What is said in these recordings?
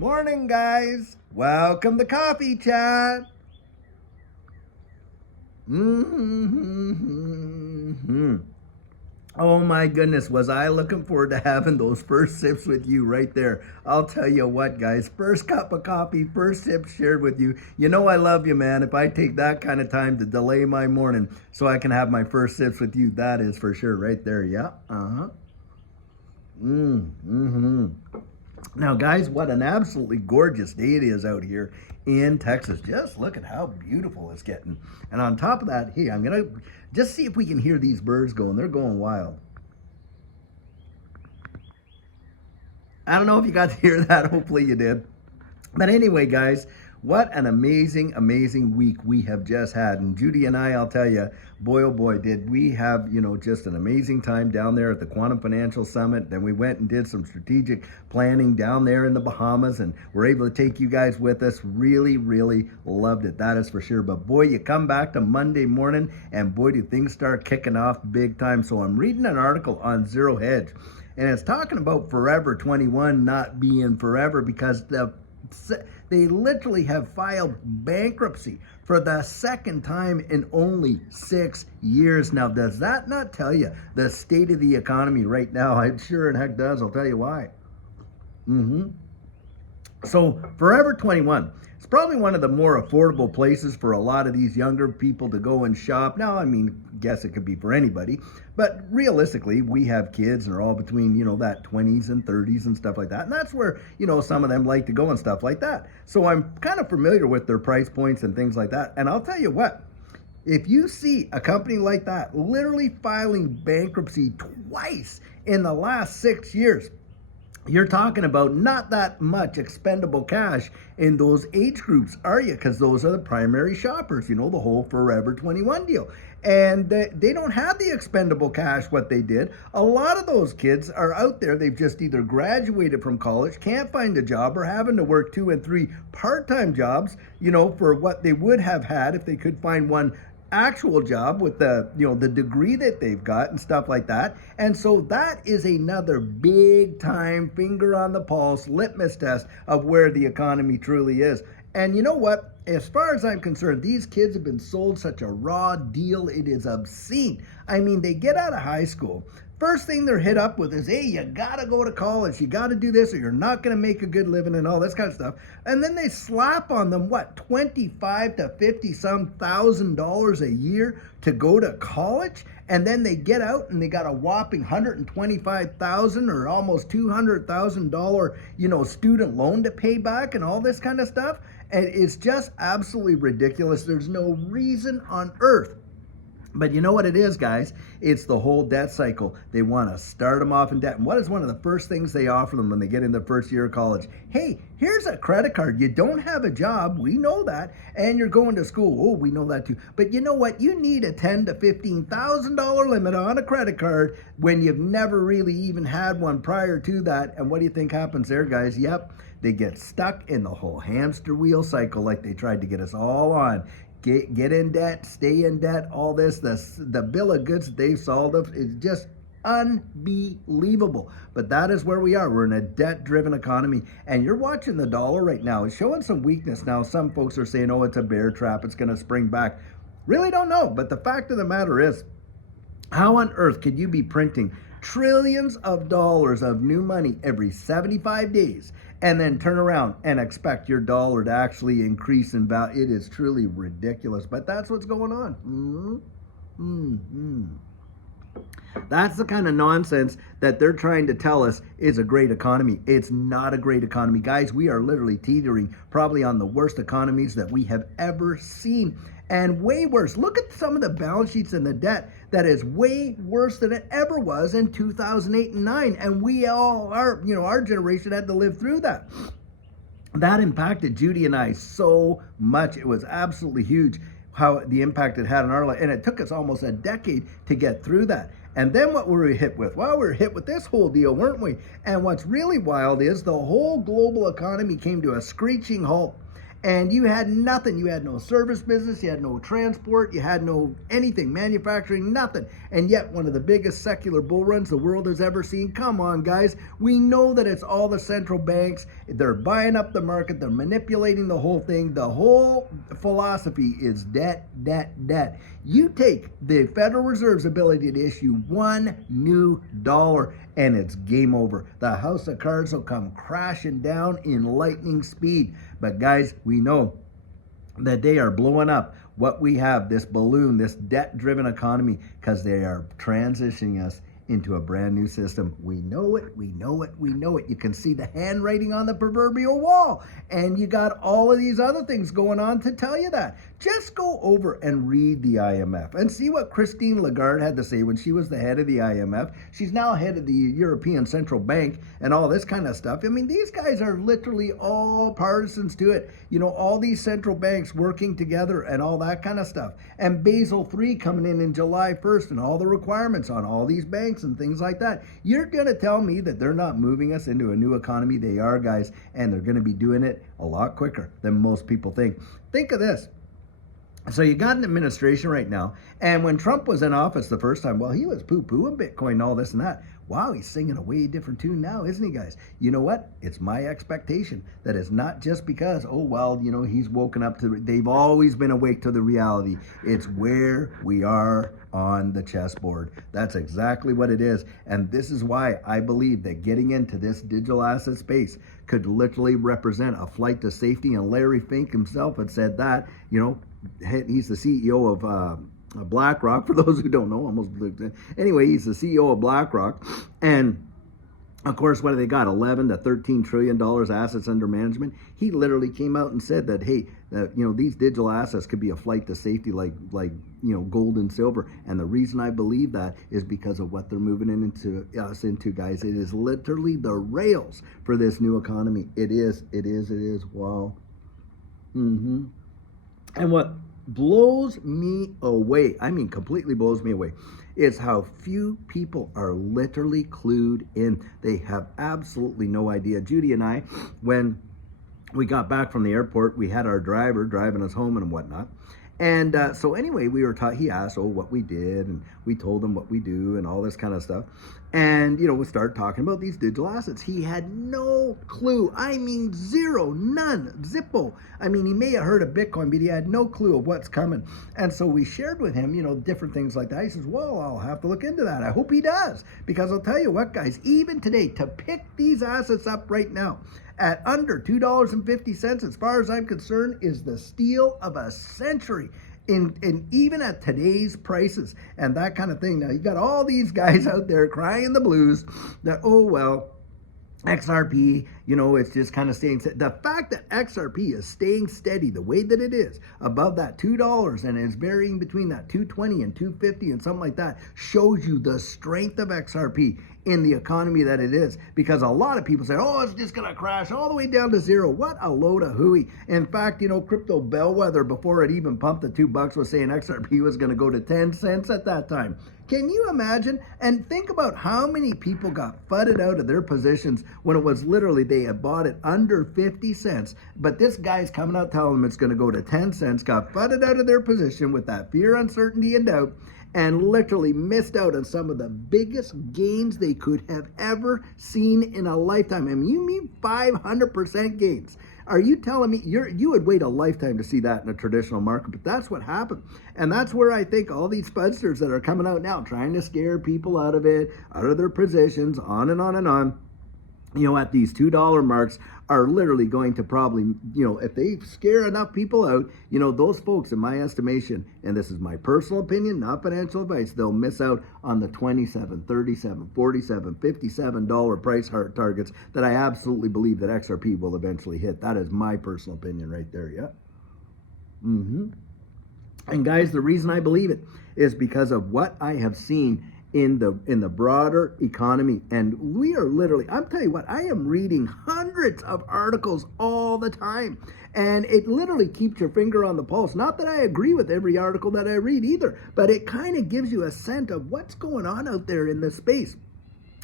Morning, guys. Welcome to Coffee Chat. Oh my goodness, was I looking forward to having those first sips with you right there. I'll tell you what, guys, first cup of coffee, first sip shared with you. You know I love you, man. If I take that kind of time to delay my morning so I can have my first sips with you, that is for sure right there. Yeah. Now, guys, what an absolutely gorgeous day it is out here in Texas. Just look at how beautiful it's getting. And on top of that, hey, I'm going to just see if we can hear these birds going. They're going wild. I don't know if you got to hear that. Hopefully you did. But anyway, guys, what an amazing, amazing week we have just had. And Judy and I'll tell you, boy, oh boy, did we have, just an amazing time down there at the Quantum Financial Summit. Then we went and did some strategic planning down there in the Bahamas, and we're able to take you guys with us. Really, really loved it. That is for sure. But boy, you come back to Monday morning, and boy, do things start kicking off big time. So I'm reading an article on Zero Hedge, and it's talking about Forever 21 not being forever because they literally have filed bankruptcy for the second time in only 6 years. Now, does that not tell you the state of the economy right now? It sure and heck does. I'll tell you why. So, Forever 21. It's probably one of the more affordable places for a lot of these younger people to go and shop. Now, I mean, guess it could be for anybody, but realistically, we have kids and are all between, that 20s and 30s and stuff like that. And that's where, some of them like to go and stuff like that. So I'm kind of familiar with their price points and things like that. And I'll tell you what, if you see a company like that literally filing bankruptcy twice in the last 6 years, you're talking about not that much expendable cash in those age groups, are you? Because those are the primary shoppers, the whole Forever 21 deal. And they don't have the expendable cash, what they did. A lot of those kids are out there. They've just either graduated from college, can't find a job, or having to work 2 and 3 part-time jobs, for what they would have had if they could find one actual job with the degree that they've got and stuff like that. And so that is another big time finger on the pulse litmus test of where the economy truly is. And you know what? As far as I'm concerned, these kids have been sold such a raw deal. It is obscene. I mean, they get out of high school. First thing they're hit up with is, hey, you gotta go to college, you gotta do this, or you're not gonna make a good living and all this kind of stuff. And then they slap on them, $25,000 to $50,000 a year to go to college, and then they get out and they got a whopping $125,000 or almost $200,000, student loan to pay back and all this kind of stuff. And it's just absolutely ridiculous. There's no reason on earth. But you know what it is, guys? It's the whole debt cycle. They want to start them off in debt. And what is one of the first things they offer them when they get in their first year of college? Hey, here's a credit card. You don't have a job. We know that. And you're going to school. Oh, we know that too. But you know what? You need a $10,000 to $15,000 limit on a credit card when you've never really even had one prior to that. And what do you think happens there, guys? Yep, they get stuck in the whole hamster wheel cycle like they tried to get us all on. Get in debt, stay in debt, all this, the bill of goods that they've sold us is just unbelievable. But that is where we are. We're in a debt-driven economy. And you're watching the dollar right now. It's showing some weakness now. Some folks are saying, oh, it's a bear trap. It's going to spring back. Really don't know. But the fact of the matter is, how on earth could you be printing trillions of dollars of new money every 75 days and then turn around and expect your dollar to actually increase in value? It is truly ridiculous, but that's what's going on. That's the kind of nonsense that they're trying to tell us is a great economy. It's not a great economy. Guys, we are literally teetering probably on the worst economies that we have ever seen. And way worse. Look at some of the balance sheets and the debt that is way worse than it ever was in 2008 and 9. And we all are, our generation had to live through that. That impacted Judy and I so much. It was absolutely huge how the impact it had on our life. And it took us almost a decade to get through that. And then what were we hit with? Well, we were hit with this whole deal, weren't we? And what's really wild is the whole global economy came to a screeching halt. and you had nothing. You had no service business, you had no transport, you had no anything, manufacturing, nothing. And yet one of the biggest secular bull runs the world has ever seen. Come on, guys. We know that it's all the central banks. They're buying up the market. They're manipulating the whole thing. The whole philosophy is debt, debt, debt. You take the Federal Reserve's ability to issue one new dollar and it's game over. The house of cards will come crashing down in lightning speed. But guys, we know that they are blowing up what we have, this balloon, this debt-driven economy, because they are transitioning us into a brand new system. We know it, we know it, we know it. You can see the handwriting on the proverbial wall. And you got all of these other things going on to tell you that. Just go over and read the IMF and see what Christine Lagarde had to say when she was the head of the IMF. She's now head of the European Central Bank and all this kind of stuff. I mean, these guys are literally all partisans to it. You know, all these central banks working together and all that kind of stuff. And Basel III coming in July 1st and all the requirements on all these banks and things like that. You're going to tell me that they're not moving us into a new economy? They are, guys, and they're going to be doing it a lot quicker than most people think. Think of this. So you got an administration right now, and when Trump was in office the first time, well, he was poo-pooing Bitcoin and all this and that. Wow, he's singing a way different tune now, isn't he, guys? You know what? It's my expectation that it's not just because, oh, well, you know, he's woken up to, they've always been awake to the reality. It's where we are on the chessboard. That's exactly what it is. And this is why I believe that getting into this digital asset space could literally represent a flight to safety. And Larry Fink himself had said that, you know, he's the CEO of BlackRock, for those who don't know. Anyway, he's the CEO of BlackRock, and of course, what do they got? 11 to 13 trillion dollars assets under management. He literally came out and said that, hey, you know, these digital assets could be a flight to safety, like you know, gold and silver. And the reason I believe that is because of what they're moving into us into, guys. It is literally the rails for this new economy. It is. Wow. And what blows me away, I mean completely blows me away, is how few people are literally clued in. They have absolutely no idea. Judy and I, when we got back from the airport, we had our driver driving us home and whatnot. And so anyway, we were he asked, what we did, and we told him what we do and all this kind of stuff. And, you know, we started talking about these digital assets. He had no clue. I mean, zero, none, zippo. I mean, he may have heard of Bitcoin, but he had no clue of what's coming. And so we shared with him, you know, different things like that. He says, well, I'll have to look into that. I hope he does, because I'll tell you what, guys, even today, to pick these assets up right now at under $2.50, as far as I'm concerned, is the steal of a century. And even at today's prices and that kind of thing. Now, you got all these guys out there crying the blues that, oh, well, XRP, you know, it's just kind of staying. The fact that XRP is staying steady the way that it is above that $2 and is varying between that 220 and 250 and something like that shows you the strength of XRP in the economy that it is. Because a lot of people say, oh, it's just going to crash all the way down to zero. What a load of hooey. In fact, you know, Crypto Bellwether, before it even pumped the $2, was saying XRP was going to go to 10 cents at that time. Can you imagine? And think about how many people got fudded out of their positions when it was literally they had bought it under 50 cents. But this guy's coming out telling them it's going to go to 10 cents, got fudded out of their position with that fear, uncertainty, and doubt, and literally missed out on some of the biggest gains they could have ever seen in a lifetime. I mean, you mean 500% gains. Are you telling me you would wait a lifetime to see that in a traditional market? But that's what happened. And that's where I think all these fudsters that are coming out now, trying to scare people out of it, out of their positions, on and on and on, you know, at these $2 marks, are literally going to probably, you know, if they scare enough people out, you know, those folks, in my estimation, and this is my personal opinion, not financial advice, they'll miss out on the $27, $37, $47, $57 price targets that I absolutely believe that XRP will eventually hit. That is my personal opinion right there, yeah. And guys, the reason I believe it is because of what I have seen in the broader economy. And we are literally, I'm telling you what, I am reading hundreds of articles all the time, and it literally keeps your finger on the pulse. Not that I agree with every article that I read either, but it kind of gives you a sense of what's going on out there in this space.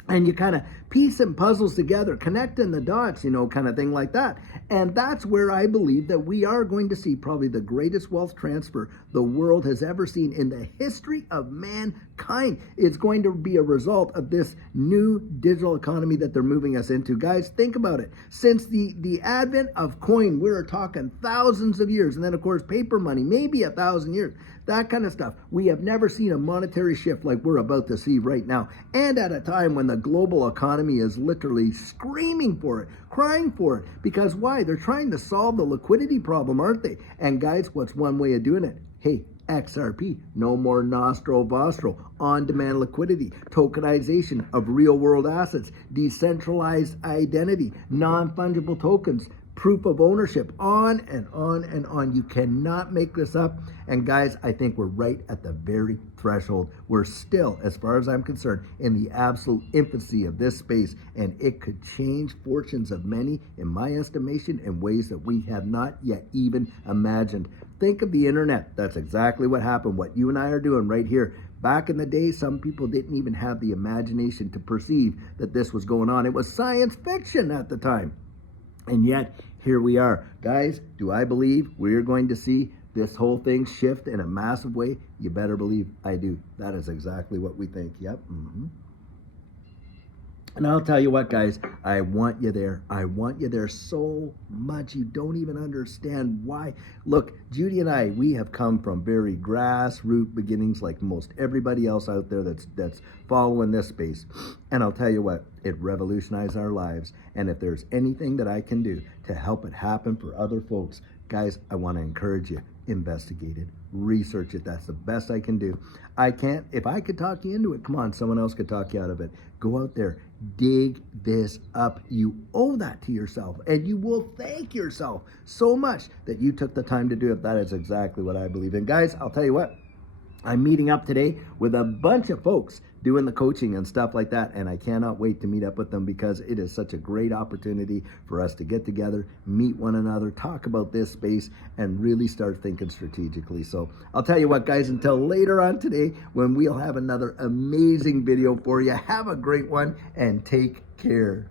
And you kind of piecing puzzles together, connecting the dots, kind of thing like that. And that's where I believe that we are going to see probably the greatest wealth transfer the world has ever seen in the history of mankind. It's going to be a result of this new digital economy that they're moving us into. Guys, think about it. Since the advent of coin, we're talking thousands of years. And then, of course, paper money, maybe 1,000 years. That kind of stuff. We have never seen a monetary shift like we're about to see right now. And at a time when the global economy is literally screaming for it, crying for it. Because why? They're trying to solve the liquidity problem, aren't they? And guys, what's one way of doing it? Hey, XRP, no more nostro vostro, on-demand liquidity, tokenization of real-world assets, decentralized identity, non-fungible tokens, proof of ownership, on and on and on. You cannot make this up. And guys, I think we're right at the very threshold. We're still, as far as I'm concerned, in the absolute infancy of this space, and it could change fortunes of many, in my estimation, in ways that we have not yet even imagined. Think of the internet. That's exactly what happened, what you and I are doing right here. Back in the day, some people didn't even have the imagination to perceive that this was going on. It was science fiction at the time. And yet, here we are. Guys, do I believe we're going to see this whole thing shift in a massive way? You better believe I do. That is exactly what we think. Yep. And I'll tell you what, guys, I want you there. I want you there so much. You don't even understand why. Look, Judy and I, we have come from very grassroots beginnings like most everybody else out there that's following this space. And I'll tell you what, it revolutionized our lives. And if there's anything that I can do to help it happen for other folks, guys, I want to encourage you. Investigate it, research it. That's the best I can do. I can't, if I could talk you into it, come on, someone else could talk you out of it. Go out there, dig this up. You owe that to yourself, and you will thank yourself so much that you took the time to do it. That is exactly what I believe in. Guys, I'll tell you what, I'm meeting up today with a bunch of folks doing the coaching and stuff like that, and I cannot wait to meet up with them because it is such a great opportunity for us to get together, meet one another, talk about this space, and really start thinking strategically. So I'll tell you what, guys, until later on today when we'll have another amazing video for you. Have a great one and take care.